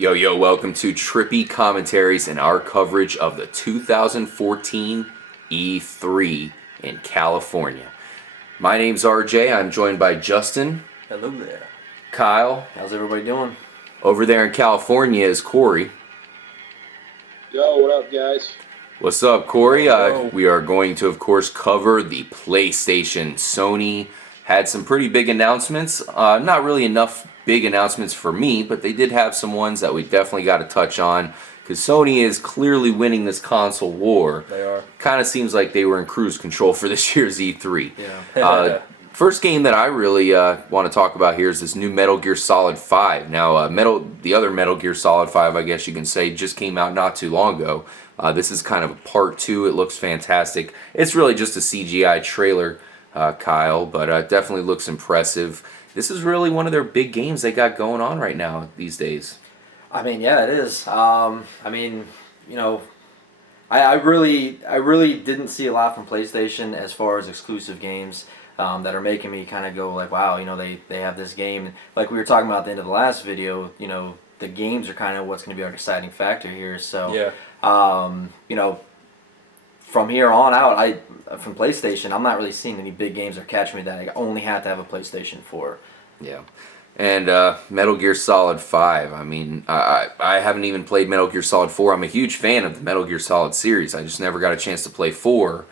Yo, yo, welcome to Trippy Commentaries and our coverage of the 2014 E3 in California. My name's RJ. I'm joined by Justin. Hello there. Kyle. How's everybody doing? Over there in California is Corey. Yo, what up, guys? What's up, Corey? Yo. We are going to, of course, cover the PlayStation. Sony had some pretty big announcements. Not really enough big announcements for me, but they did have some ones that we definitely got to touch on because Sony is clearly winning this console war. They are. Kind of seems like they were in cruise control for this year's E3. Yeah. First game that I really want to talk about here is this new Metal Gear Solid 5. Now, the other Metal Gear Solid 5, I guess you can say, just came out not too long ago. This is kind of a part 2. It looks fantastic. It's really just a CGI trailer, Kyle, but it definitely looks impressive. This is really one of their big games they got going on right now these days. I mean, yeah, it is. I really didn't see a lot from PlayStation as far as exclusive games that are making me kind of go like, wow, they have this game. Like we were talking about at the end of the last video, the games are kind of what's going to be our deciding factor here. So, yeah. From here on out, from PlayStation, I'm not really seeing any big games that are catching me that I only have to have a PlayStation 4. Yeah. And Metal Gear Solid 5, I mean, I haven't even played Metal Gear Solid 4. I'm a huge fan of the Metal Gear Solid series. I just never got a chance to play 4.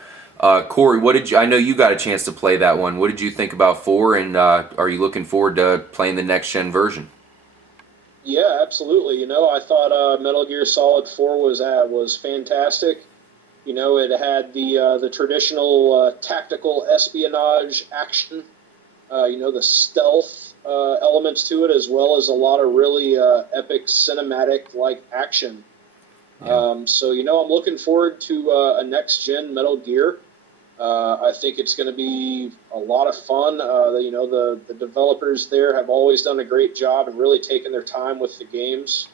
Corey, I know you got a chance to play that one. What did you think about 4, and are you looking forward to playing the next-gen version? Yeah, absolutely. I thought Metal Gear Solid 4 was fantastic. It had the traditional tactical espionage action, the stealth elements to it, as well as a lot of really epic cinematic-like action. Yeah. So, I'm looking forward to a next-gen Metal Gear. I think it's going to be a lot of fun. The developers there have always done a great job and really taken their time with the games.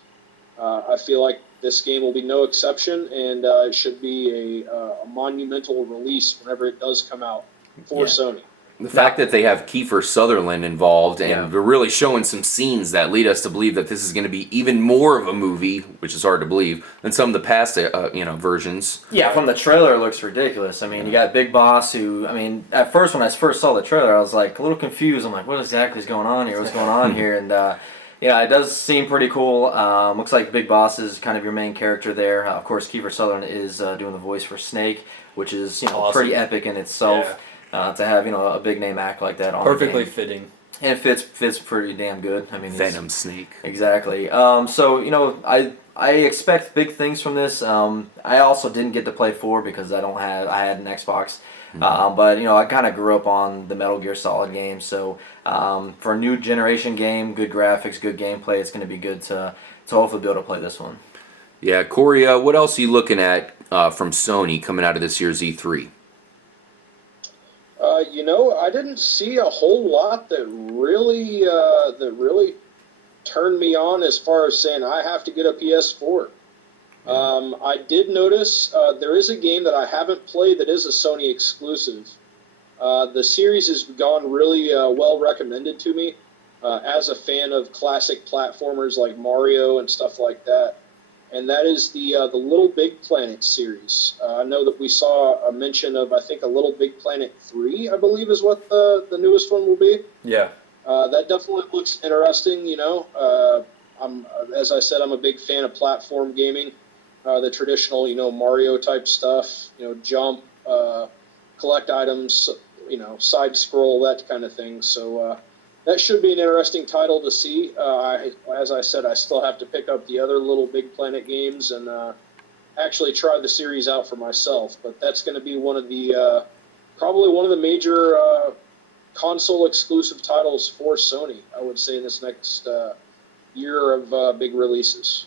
I feel like this game will be no exception, and it should be a monumental release whenever it does come out for Sony. The fact that they have Kiefer Sutherland involved, and they're really showing some scenes that lead us to believe that this is going to be even more of a movie, which is hard to believe, than some of the past, versions. Yeah, from the trailer, it looks ridiculous. I mean, you got Big Boss who, at first when I first saw the trailer, I was like a little confused. I'm like, what exactly is going on here? What's going on here? And it does seem pretty cool. Looks like Big Boss is kind of your main character there. Of course, Kiefer Sutherland is doing the voice for Snake, which is awesome. Pretty epic in itself. Yeah. To have a big name act like that on Perfectly the game. fitting. And it fits pretty damn good. I mean, Venom Snake. Exactly. I expect big things from this. I also didn't get to play 4 because I had an Xbox. Mm-hmm. But I kind of grew up on the Metal Gear Solid games. So for a new generation game, good graphics, good gameplay, it's going to be good to hopefully be able to play this one. Yeah, Corey, what else are you looking at from Sony coming out of this year's E3? I didn't see a whole lot that really turned me on as far as saying I have to get a PS4. I did notice there is a game that I haven't played that is a Sony exclusive. The series has gone really well recommended to me as a fan of classic platformers like Mario and stuff like that. And that is the Little Big Planet series. I know that we saw a mention of, I think, a Little Big Planet 3, I believe is what the newest one will be. Yeah. That definitely looks interesting, as I said, I'm a big fan of platform gaming. The traditional, Mario-type stuff, jump, collect items, side scroll, that kind of thing. So that should be an interesting title to see. As I said, I still have to pick up the other Little Big Planet games and actually try the series out for myself. But that's going to be probably one of the major console exclusive titles for Sony, I would say, in this next year of big releases.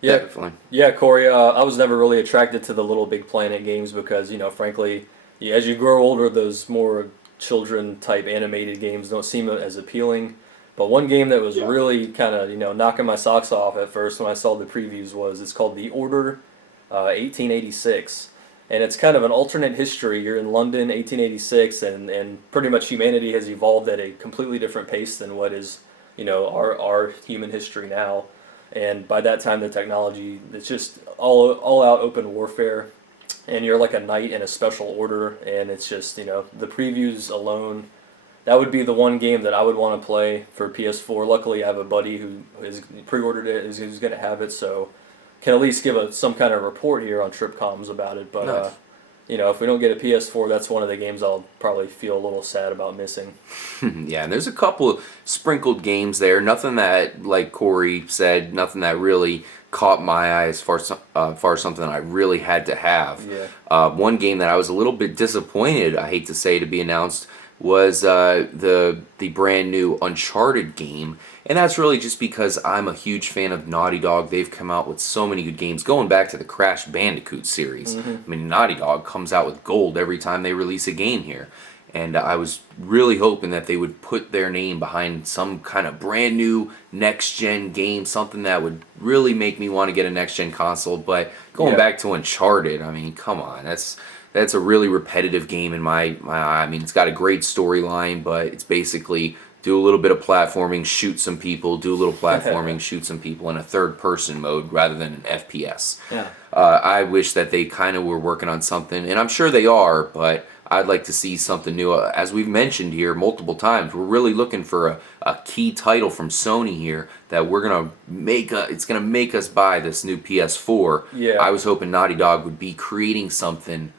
Yeah, Definitely. Yeah, Corey, I was never really attracted to the Little Big Planet games because, frankly, as you grow older, those more children-type animated games don't seem as appealing. But one game that was really kind of, knocking my socks off at first when I saw the previews it's called The Order 1886. And it's kind of an alternate history. You're in London, 1886, and pretty much humanity has evolved at a completely different pace than what is, our human history now. And by that time, the technology, it's just all out open warfare, and you're like a knight in a special order, and it's just, the previews alone, that would be the one game that I would want to play for PS4. Luckily, I have a buddy who is pre-ordered it, who's going to have it, so can at least give some kind of report here on Trip Comms about it. But Nice. if we don't get a PS4, that's one of the games I'll probably feel a little sad about missing. Yeah, and there's a couple of sprinkled games there. Nothing that, like Corey said, nothing that really caught my eye as far as something I really had to have. Yeah. One game that I was a little bit disappointed, I hate to say, to be announced was the brand new Uncharted game. And that's really just because I'm a huge fan of Naughty Dog. They've come out with so many good games, going back to the Crash Bandicoot series. I mean, Naughty Dog comes out with gold every time they release a game here. And I was really hoping that they would put their name behind some kind of brand new next-gen game, something that would really make me want to get a next-gen console. But going back to Uncharted, I mean, come on, that's a really repetitive game in my eye. I mean, it's got a great storyline, but it's basically do a little bit of platforming, shoot some people, do a little platforming, shoot some people in a third-person mode rather than an FPS. Yeah. I wish that they kind of were working on something, and I'm sure they are, but I'd like to see something new. As we've mentioned here multiple times, we're really looking for a key title from Sony here that we're gonna it's gonna make us buy this new PS4. Yeah. I was hoping Naughty Dog would be creating something.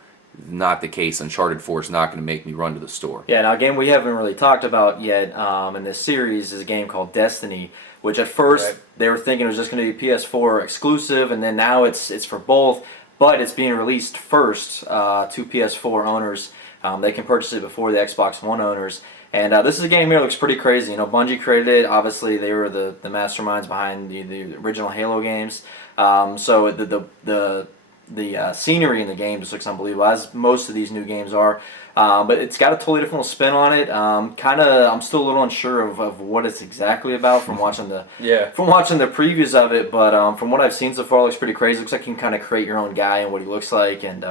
Not the case. Uncharted 4 is not going to make me run to the store. Yeah, now a game we haven't really talked about yet in this series is a game called Destiny, which at first they were thinking it was just going to be PS4 exclusive, and then now it's for both, but it's being released first to PS4 owners. They can purchase it before the Xbox One owners. And this is a game here that looks pretty crazy. Bungie created it. Obviously, they were the masterminds behind the original Halo games. So the scenery in the game just looks unbelievable, as most of these new games are. But it's got a totally different spin on it. I'm still a little unsure of what it's exactly about from watching the previews of it. But from what I've seen so far, it looks pretty crazy. It looks like you can kind of create your own guy and what he looks like, and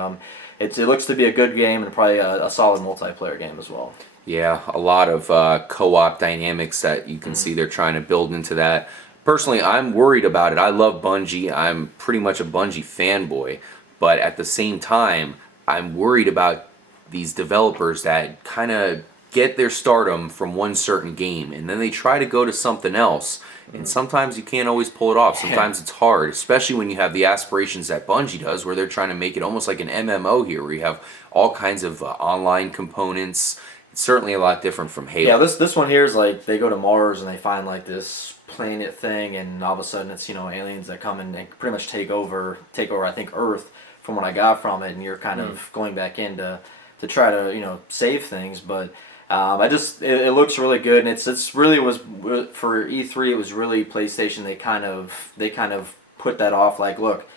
it looks to be a good game and probably a solid multiplayer game as well. Yeah, a lot of co-op dynamics that you can see they're trying to build into that. Personally, I'm worried about it. I love Bungie. I'm pretty much a Bungie fanboy. But at the same time, I'm worried about these developers that kind of get their stardom from one certain game, and then they try to go to something else. And sometimes you can't always pull it off. Sometimes it's hard, especially when you have the aspirations that Bungie does, where they're trying to make it almost like an MMO here, where you have all kinds of online components. It's certainly a lot different from Halo. Yeah, this one here is like they go to Mars and they find like this planet thing, and all of a sudden it's aliens that come and they pretty much take over I think Earth, from what I got from it, and you're kind of going back in to try to save things. But it looks really good, and it's really was for E3. It was really PlayStation. They kind of put that off, like, look,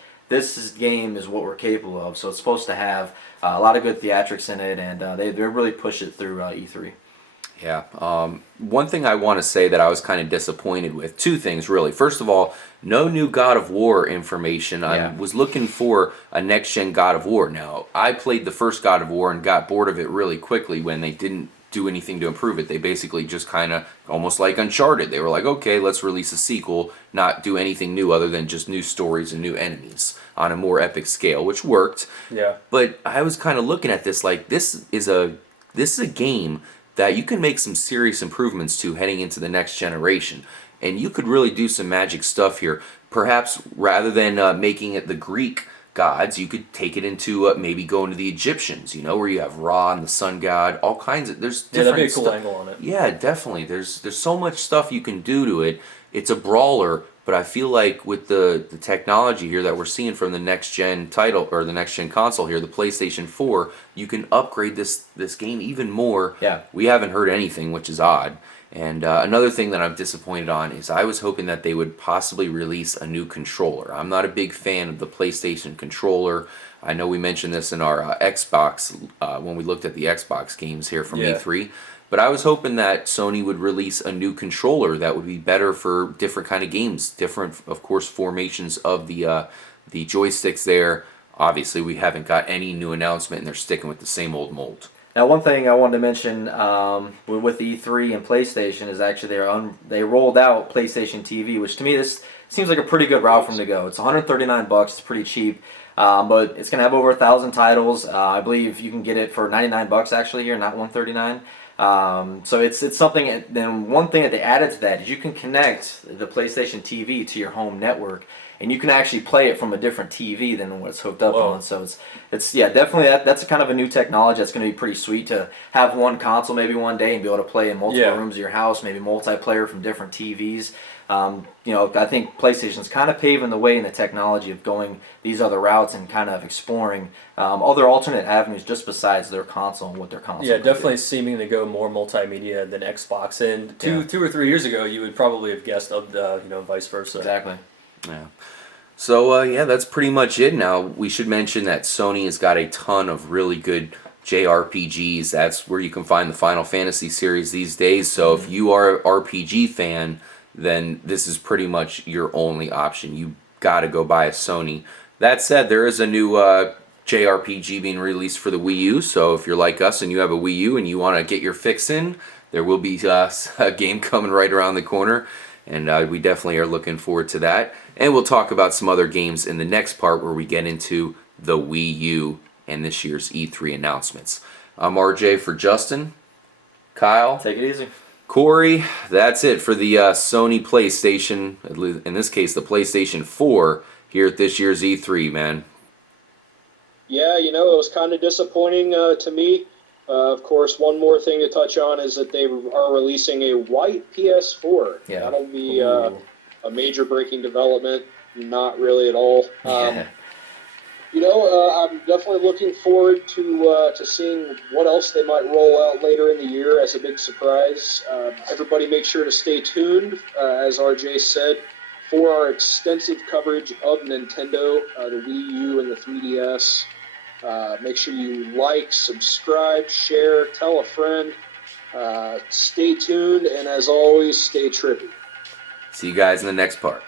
game is what we're capable of. So it's supposed to have a lot of good theatrics in it, and they really push it through E3. Yeah. One thing I want to say that I was kind of disappointed with, two things really. First of all, no new God of War information. I was looking for a next-gen God of War. Now, I played the first God of War and got bored of it really quickly when they didn't do anything to improve it. They basically just kind of, almost like Uncharted, they were like, okay, let's release a sequel, not do anything new other than just new stories and new enemies on a more epic scale, which worked. Yeah. But I was kind of looking at this like, this is a game that you can make some serious improvements to heading into the next generation. And you could really do some magic stuff here. Perhaps rather than making it the Greek gods, you could take it into maybe go into the Egyptians, where you have Ra and the sun god, all kinds of, there's different that'd be a cool angle on it. Yeah, definitely. There's so much stuff you can do to it. It's a brawler, but I feel like with the technology here that we're seeing from the next gen title or the next gen console here, the PlayStation 4, you can upgrade this game even more. Yeah. We haven't heard anything, which is odd. And another thing that I'm disappointed on is I was hoping that they would possibly release a new controller. I'm not a big fan of the PlayStation controller. I know we mentioned this in our Xbox when we looked at the Xbox games here from E3. But I was hoping that Sony would release a new controller that would be better for different kind of games, different, of course, formations of the joysticks there. Obviously, we haven't got any new announcement, and they're sticking with the same old mold. Now, one thing I wanted to mention with E3 and PlayStation is actually they rolled out PlayStation TV, which to me this seems like a pretty good route for them to go. It's $139. It's pretty cheap. But it's gonna have over 1,000 titles. I believe you can get it for $99 actually here, not $139. So it's something. Then one thing that they added to that is you can connect the PlayStation TV to your home network, and you can actually play it from a different TV than what it's hooked up Whoa. on. So it's yeah, definitely that's a kind of a new technology that's going to be pretty sweet to have one console maybe one day and be able to play in multiple rooms of your house, maybe multiplayer from different TVs. I think PlayStation's kind of paving the way in the technology of going these other routes and kind of exploring other alternate avenues just besides their console and what their console. Yeah, can definitely do. seeming to go more multimedia than Xbox. And two or 3 years ago, you would probably have guessed of vice versa. Exactly. Yeah. So that's pretty much it. Now we should mention that Sony has got a ton of really good JRPGs. That's where you can find the Final Fantasy series these days. So if you are an RPG fan, then this is pretty much your only option. You got to go buy a Sony. That said, there is a new JRPG being released for the Wii U. So if you're like us and you have a Wii U and you want to get your fix in, there will be a game coming right around the corner. And we definitely are looking forward to that. And we'll talk about some other games in the next part where we get into the Wii U and this year's E3 announcements. I'm RJ for Justin, Kyle, Take it easy. Corey. That's it for the Sony PlayStation, in this case the PlayStation 4, here at this year's E3, man. Yeah, it was kind of disappointing to me. Of course, one more thing to touch on is that they are releasing a white PS4. Yeah. That'll be a major breaking development. Not really at all. I'm definitely looking forward to seeing what else they might roll out later in the year as a big surprise. Everybody make sure to stay tuned, as RJ said, for our extensive coverage of Nintendo, the Wii U, and the 3DS. Make sure you like, subscribe, share, tell a friend. Stay tuned, and as always, stay trippy. See you guys in the next part.